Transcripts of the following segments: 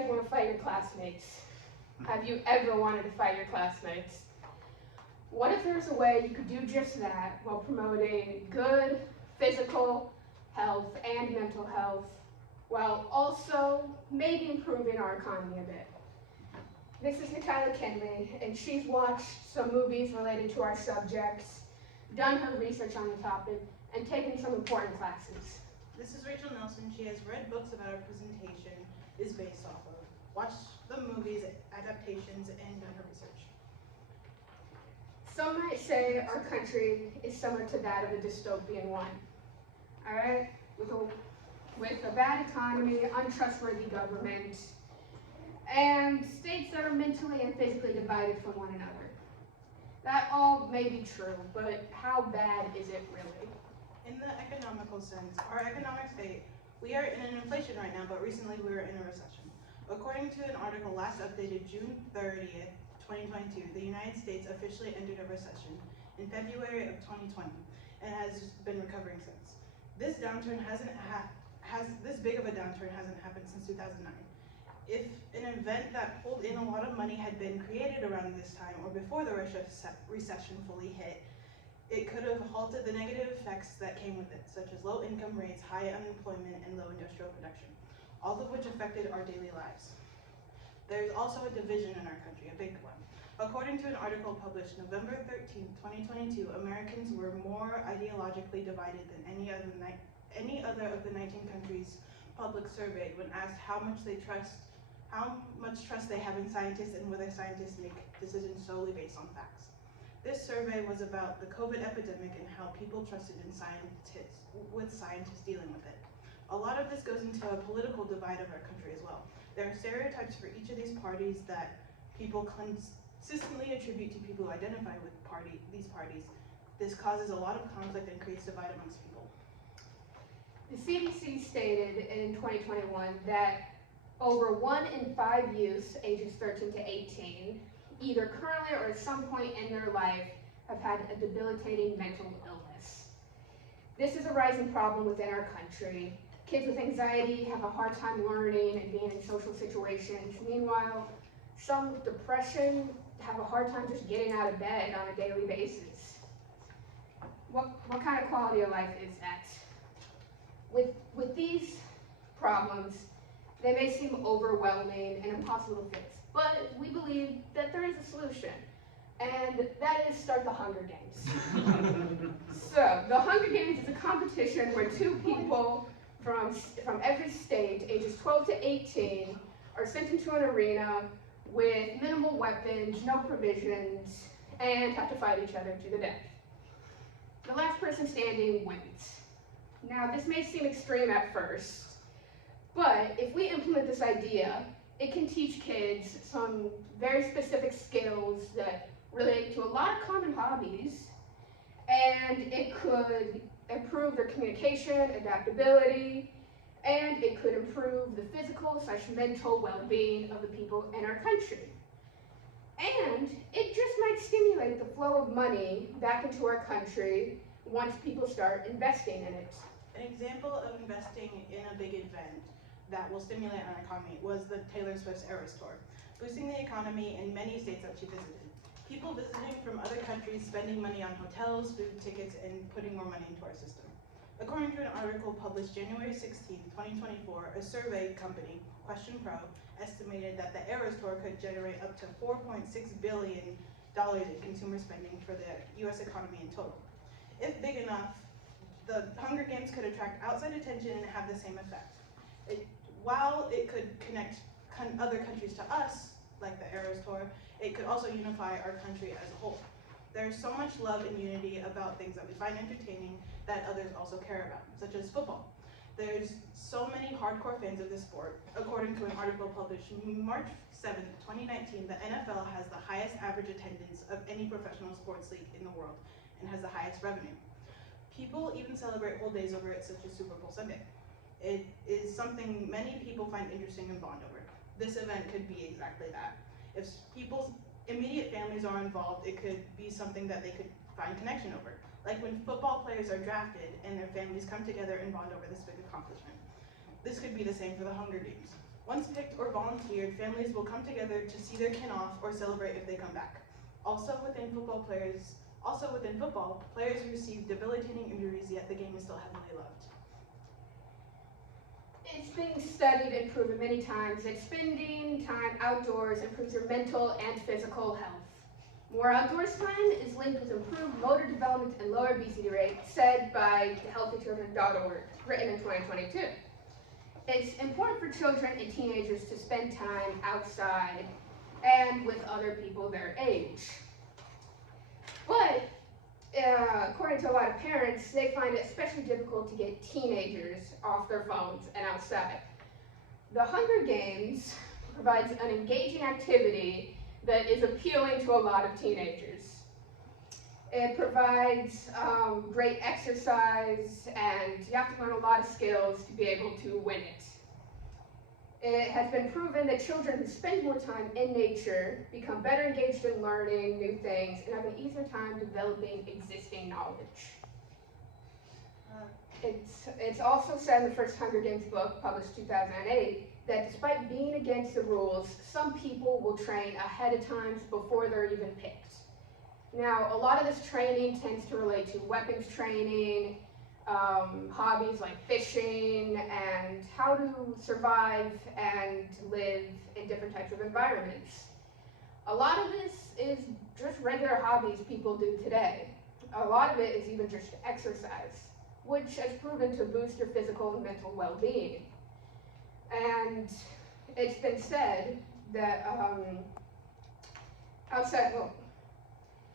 guys want to fight your classmates? Have you ever wanted to fight your classmates? What if there's a way you could do just that while promoting good physical health and mental health, while also maybe improving our economy a bit? This is Natalia Kinley, and she's watched some movies related to our subjects, done her research on the topic, and taken some important classes. This is Rachel Nelson. She has read books about our presentation is based off of, watched the movies, adaptations, and done her research. Some might say our country is similar to that of a dystopian one. All right, with a bad economy, untrustworthy government, and states that are mentally and physically divided from one another. That all may be true, but how bad is it really? In the economical sense, our economic state, we are in an inflation right now, but recently we were in a recession. According to an article last updated June 30th, 2022, the United States officially entered a recession in February of 2020 and has been recovering since. This downturn this big of a downturn hasn't happened since 2009. If an event that pulled in a lot of money had been created around this time or before the recession fully hit, it could have halted the negative effects that came with it, such as low income rates, high unemployment, and low industrial production, all of which affected our daily lives. There's also a division in our country, a big one. According to an article published November 13, 2022, Americans were more ideologically divided than any other of the 19 countries public surveyed when asked how much trust they have in scientists and whether scientists make decisions solely based on facts. This survey was about the COVID epidemic and how people trusted in scientists dealing with it. A lot of this goes into a political divide of our country as well. There are stereotypes for each of these parties that people consistently attribute to people who identify with these parties. This causes a lot of conflict and creates divide amongst people. The CDC stated in 2021 that over 1 in 5 youths ages 13 to 18, either currently or at some point in their life, have had a debilitating mental illness. This is a rising problem within our country. Kids with anxiety have a hard time learning and being in social situations. Meanwhile, some with depression have a hard time just getting out of bed on a daily basis. What kind of quality of life is that? With these problems, they may seem overwhelming and impossible to fix, but we believe that there is a solution, and that is start the Hunger Games. So, the Hunger Games is a competition where 2 people from every state, ages 12 to 18, are sent into an arena with minimal weapons, no provisions, and have to fight each other to the death. The last person standing wins. Now, this may seem extreme at first, but if we implement this idea, it can teach kids some very specific skills that relate to a lot of common hobbies, and it could improve their communication, adaptability, and it could improve the physical/mental well-being of the people in our country. And it just might stimulate the flow of money back into our country once people start investing in it. An example of investing in a big event that will stimulate our economy was the Taylor Swift's Eras Tour, boosting the economy in many states that she visited. People visiting from other countries spending money on hotels, food, tickets, and putting more money into our system. According to an article published January 16, 2024, a survey company, Question Pro, estimated that the Eras Tour could generate up to $4.6 billion in consumer spending for the U.S. economy in total. If big enough, the Hunger Games could attract outside attention and have the same effect. While it could connect other countries to us, like the Eras Tour, it could also unify our country as a whole. There's so much love and unity about things that we find entertaining that others also care about, such as football. There's so many hardcore fans of this sport. According to an article published March 7, 2019, the NFL has the highest average attendance of any professional sports league in the world and has the highest revenue. People even celebrate whole days over it, such as Super Bowl Sunday. It is something many people find interesting and bond over. This event could be exactly that. If people's immediate families are involved, it could be something that they could find connection over. Like when football players are drafted and their families come together and bond over this big accomplishment. This could be the same for the Hunger Games. Once picked or volunteered, families will come together to see their kin off or celebrate if they come back. Also within football, players receive debilitating injuries, yet the game is still heavily loved. It's been studied and proven many times that spending time outdoors improves your mental and physical health. More outdoors time is linked with improved motor development and lower obesity rate, said by healthychildren.org, written in 2022. It's important for children and teenagers to spend time outside and with other people their age. But according to a lot of parents, they find it especially difficult to get teenagers off their phones and outside. The Hunger Games provides an engaging activity that is appealing to a lot of teenagers. It provides great exercise, and you have to learn a lot of skills to be able to win it. It has been proven that children who spend more time in nature become better engaged in learning new things and have an easier time developing existing knowledge. It's also said in the first Hunger Games book, published 2008, that despite being against the rules, some people will train ahead of time before they're even picked. Now, a lot of this training tends to relate to weapons training, hobbies like fishing, and how to survive and live in different types of environments. A lot of this is just regular hobbies people do today. A lot of it is even just exercise, which has proven to boost your physical and mental well-being. And it's been said that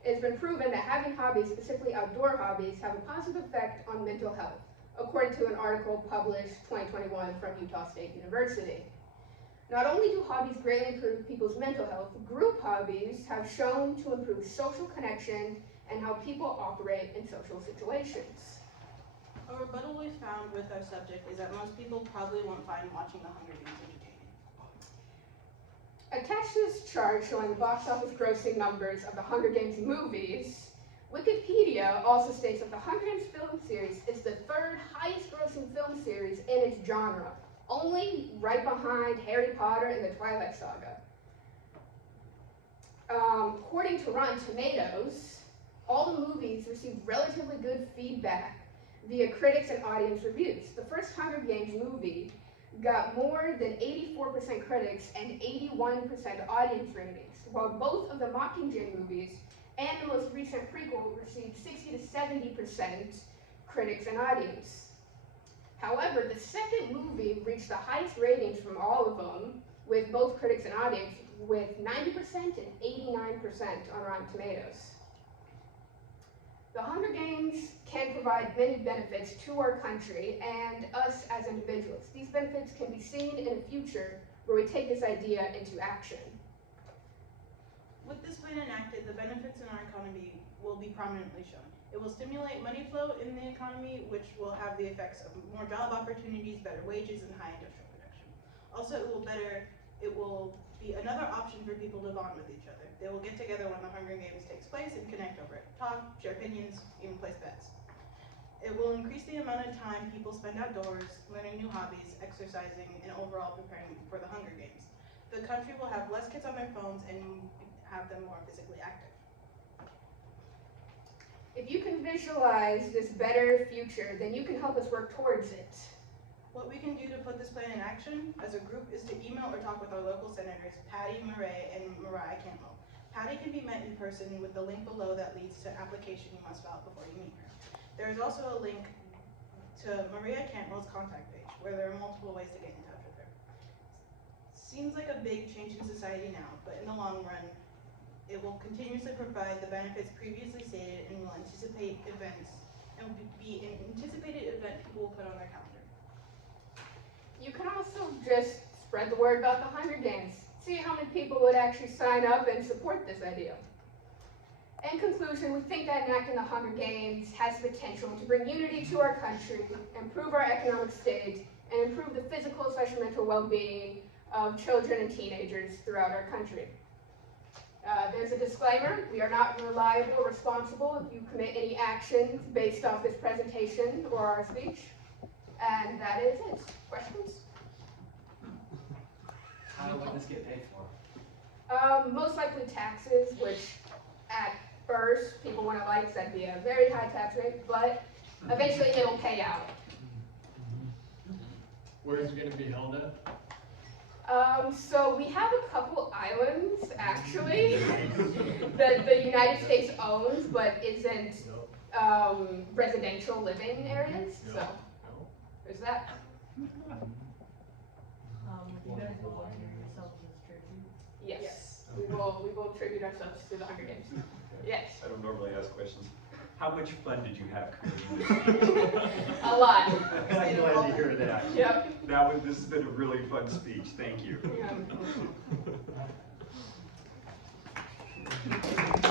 it's been proven that having hobbies, specifically outdoor hobbies, have a positive effect on mental health, according to an article published 2021 from Utah State University. Not only do hobbies greatly improve people's mental health, group hobbies have shown to improve social connection and how people operate in social situations. A rebuttal we found with our subject is that most people probably won't find watching the Hunger Games entertaining. Attached to this chart showing the box office grossing numbers of the Hunger Games movies, Wikipedia also states that the Hunger Games film series is the third highest grossing film series in its genre, only right behind Harry Potter and the Twilight Saga. According to Rotten Tomatoes, all the movies received relatively good feedback via critics and audience reviews. The first Hunger Games movie got more than 84% critics and 81% audience ratings, while both of the Mockingjay movies and the most recent prequel received 60 to 70% critics and audience. However, the second movie reached the highest ratings from all of them, with both critics and audience, with 90% and 89% on Rotten Tomatoes. The Hunger Games can provide many benefits to our country and us as individuals. These benefits can be seen in a future where we take this idea into action. With this plan enacted, the benefits in our economy will be prominently shown. It will stimulate money flow in the economy, which will have the effects of more job opportunities, better wages, and high industrial production. Also, it will be another option for people to bond with each other. They will get together when the Hunger Games takes place and connect over it, talk, share opinions, even place bets. It will increase the amount of time people spend outdoors, learning new hobbies, exercising, and overall preparing for the Hunger Games. The country will have less kids on their phones and have them more physically active. If you can visualize this better future, then you can help us work towards it. What we can do to put this plan in action as a group is to email or talk with our local senators, Patty Murray and Mariah Cantwell. Patty can be met in person with the link below that leads to an application you must fill out before you meet her. There is also a link to Mariah Cantwell's contact page, where there are multiple ways to get in touch with her. Seems like a big change in society now, but in the long run, it will continuously provide the benefits previously stated and will anticipate events, and will be an anticipated event people will put on their calendar. You can also just spread the word about the Hunger Games. See how many people would actually sign up and support this idea. In conclusion, we think that enacting the Hunger Games has the potential to bring unity to our country, improve our economic state, and improve the physical/mental well-being of children and teenagers throughout our country. There's a disclaimer: we are not liable or responsible if you commit any actions based off this presentation or our speech. And that is it. Questions? How would this get paid for? Most likely taxes, which at first people wouldn't like, 'cause that'd be a very high tax rate, but eventually it'll pay out. Where is it gonna be held at? So we have a couple islands actually that the United States owns, but isn't residential living areas. So there's that. You guys volunteer yourselves as tribute? Yes, we will tribute ourselves to the Hunger Games. Yes, I don't normally ask questions. How much fun did you have creating this? a lot. I'm glad to hear that. Yep. This has been a really fun speech. Thank you. Yeah.